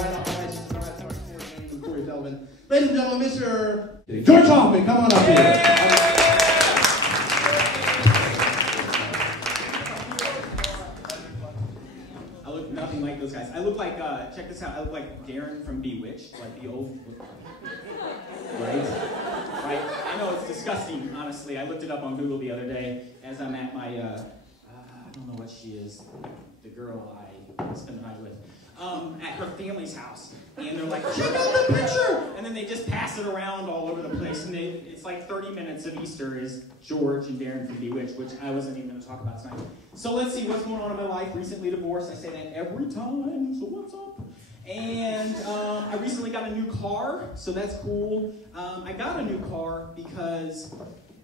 right off the license to ride Sergeant Ford James and Corey Feldman. Ladies and gentlemen, Mr. George Hoffman, come on up here. I look nothing like those guys. I look like, check this out, I look like Darren from Bewitched, like the old, right? Right? I know it's disgusting, honestly. I looked it up on Google the other day as I'm at my, I don't know what she is, the girl I spend the night with, at her family's house. And they're like, check out the picture! And then they just pass it around all over the place. And it's like 30 minutes of Easter is George and Darren from Bewitched, which I wasn't even going to talk about tonight. So let's see what's going on in my life. Recently divorced. I say that every time, so what's up? And I recently got a new car, so that's cool. I got a new car because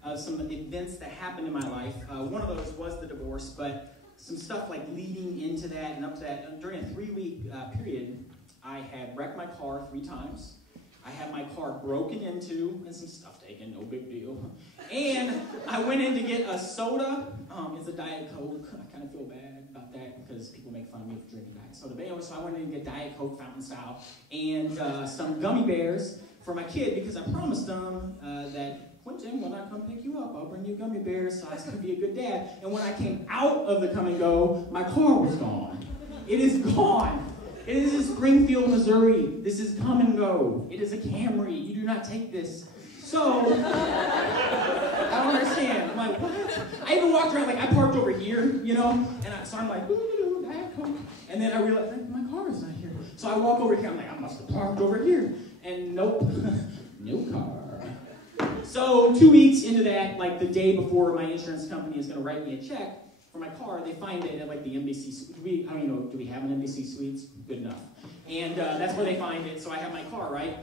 of some events that happened in my life. One of those was the divorce, but some stuff like leading into that and up to that. During a 3-week period, I had wrecked my car 3 times. I had my car broken into and some stuff taken, no big deal. And I went in to get a soda. It's a Diet Coke. I kind of feel bad about that because people make fun of me for drinking Diet Soda. But anyway, so I went in to get Diet Coke fountain style and some gummy bears for my kid because I promised them that Quentin, when I come pick you up, I'll bring you gummy bears so I can be a good dad. And when I came out of the come and go, my car was gone. It is gone. It is in Springfield, Missouri. This is come and go. It is a Camry. You do not take this. So, I don't understand. I'm like, what? I even walked around, like, I parked over here, you know? And so I'm like, ooh, Diet Coke. And then I realized, like, my car is not here. So I walk over here. I'm like, I must have parked over here. And nope, no car. So 2 weeks into that, like the day before my insurance company is going to write me a check for my car, they find it at like the Embassy Suites. I don't even know, do we have an Embassy Suites? Good enough. And that's where they find it, so I have my car, right?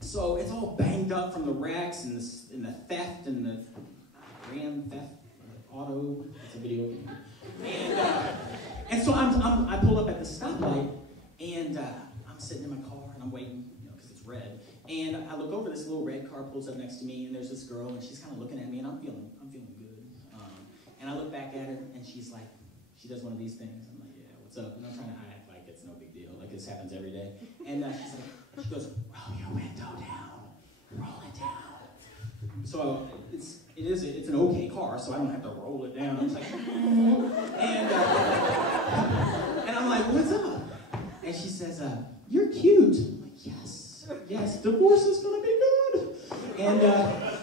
So it's all banged up from the wrecks and the theft and the Grand Theft Auto. It's a video game. And so I pull up at the stoplight, and I'm sitting in my car, and I'm waiting, you know, because it's red. And I look over, this little red car pulls up next to me, and there's this girl, and she's kind of looking at me, and I'm feeling good. And I look back at her, and she's like, she does one of these things. I'm like, yeah, what's up? And I'm trying to act like it's no big deal, like this happens every day. And she goes, roll your window down, roll it down. So it's an okay car, so I don't have to roll it down. I'm just like, and I'm like, what's up? And she says, you're cute. I'm like, yes, divorce is gonna be good. And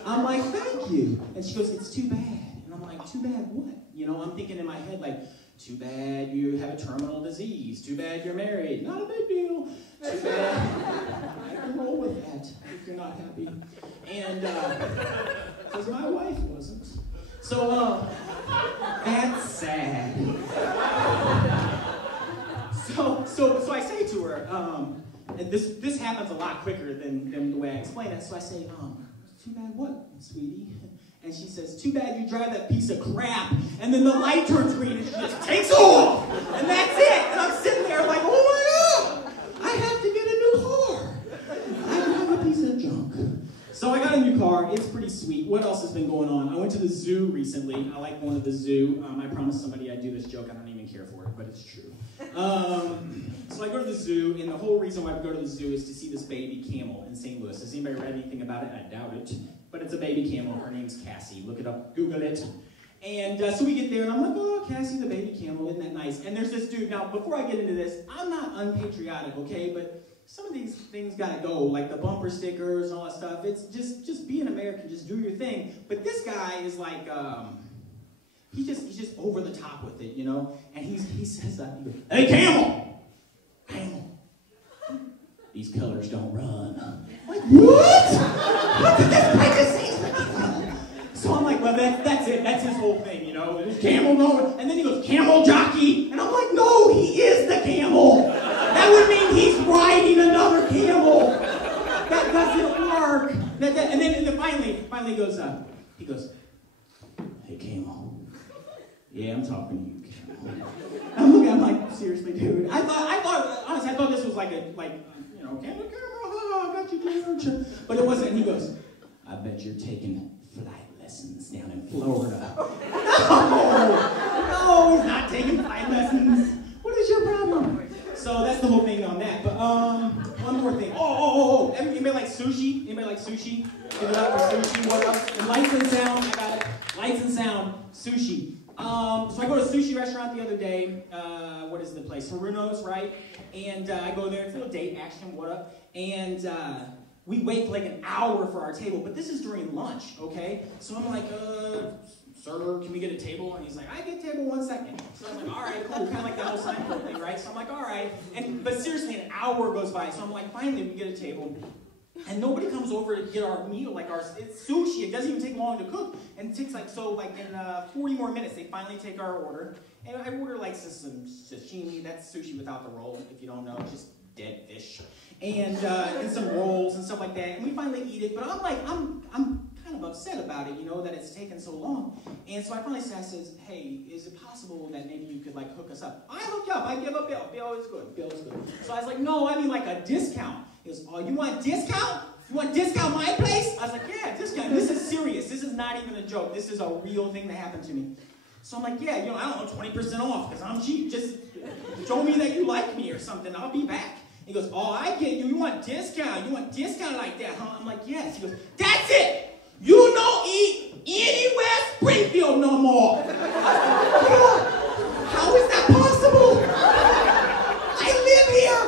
I'm like, thank you. And she goes, it's too bad. And I'm like, too bad what? You know, I'm thinking in my head, like, too bad you have a terminal disease. Too bad you're married. Not a big deal. Too bad. I can roll with that if you're not happy. And, because my wife wasn't. So, that's sad. So I say to her, and this happens a lot quicker than the way I explain it. So I say, too bad what, sweetie? And she says, too bad you drive that piece of crap. And then the light turns green and she just takes off. And that's it. And I'm sitting there like, oh my God, I have to get a new car. I drive a piece of junk. So I got a new car. It's pretty sweet. What else has been going on? I went to the zoo recently. I like going to the zoo. I promised somebody I'd do this joke. I don't even care for it, but it's true. So I go to the zoo, and the whole reason why I go to the zoo is to see this baby camel in St. Louis. Has anybody read anything about it? I doubt it. But it's a baby camel. Her name's Cassie. Look it up. Google it. And so we get there, and I'm like, oh, Cassie the baby camel. Isn't that nice? And there's this dude. Now, before I get into this, I'm not unpatriotic, okay? But some of these things got to go, like the bumper stickers and all that stuff. It's just be an American. Just do your thing. But this guy is like, he's just over the top with it, you know? And he says, he goes, hey, camel! Camel. These colors don't run. Like, what? What did this guy just say? So I'm like, well, that's it. That's his whole thing, you know? Camel, no. And then he goes, camel jockey. And I'm like, no, he is the camel. That would mean he's riding another camel. That doesn't work. And then finally goes, he goes, hey, camel. Yeah, I'm talking to you, camel. I'm like, seriously, dude. I thought this was like you know, camel, I got you, George. But it wasn't. And he goes, I bet you're taking flight lessons down in Florida. No, he's not taking flight lessons. What is your problem? So that's the whole thing on that. But Anybody like sushi? Anybody like sushi? Give it up for sushi. What up? And lights and sound. I got it. Lights and sound. Sushi. So I go to a sushi restaurant the other day. What is the place? Haruno's, right? And I go there. It's a little date action. What up? And we wait for like an hour for our table. But this is during lunch, okay? So I'm like, sir, can we get a table? And he's like, I get table 1 second. So I was like, all right, cool. Kind of like the whole Seinfeld thing, right? So I'm like, all right. But seriously, an hour goes by. So I'm like, finally, we get a table. And nobody comes over to get our meal, like it's sushi. It doesn't even take long to cook. And it takes like 40 more minutes, they finally take our order. And I order like some sashimi, that's sushi without the roll, if you don't know, just dead fish. And some rolls and stuff like that. And we finally eat it, but I'm kind of upset about it, that it's taken so long. And so I finally says, hey, is it possible that maybe you could like hook us up? I hook you up, I give a bill. Bill is good, bill is good. So I was like, no, I mean like a discount. He goes, oh, you want discount? You want discount my place? I was like, yeah, discount. This is serious. This is not even a joke. This is a real thing that happened to me. So I'm like, yeah, I don't know, 20% off because I'm cheap. Just show me that you like me or something. I'll be back. He goes, oh, I get you. You want discount. You want discount like that, huh? I'm like, yes. He goes, that's it. You don't eat anywhere Springfield no more. I was like, how is that possible? I live here.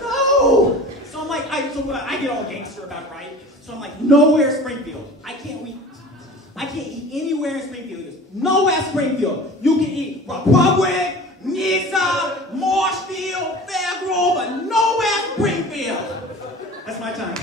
No. So I'm like, I get all gangster about it, right? So I'm like, nowhere Springfield. I can't eat anywhere in Springfield. He goes, nowhere Springfield. You can eat Republic, Nisa, Marshfield, Fairgrove, but nowhere Springfield. That's my time.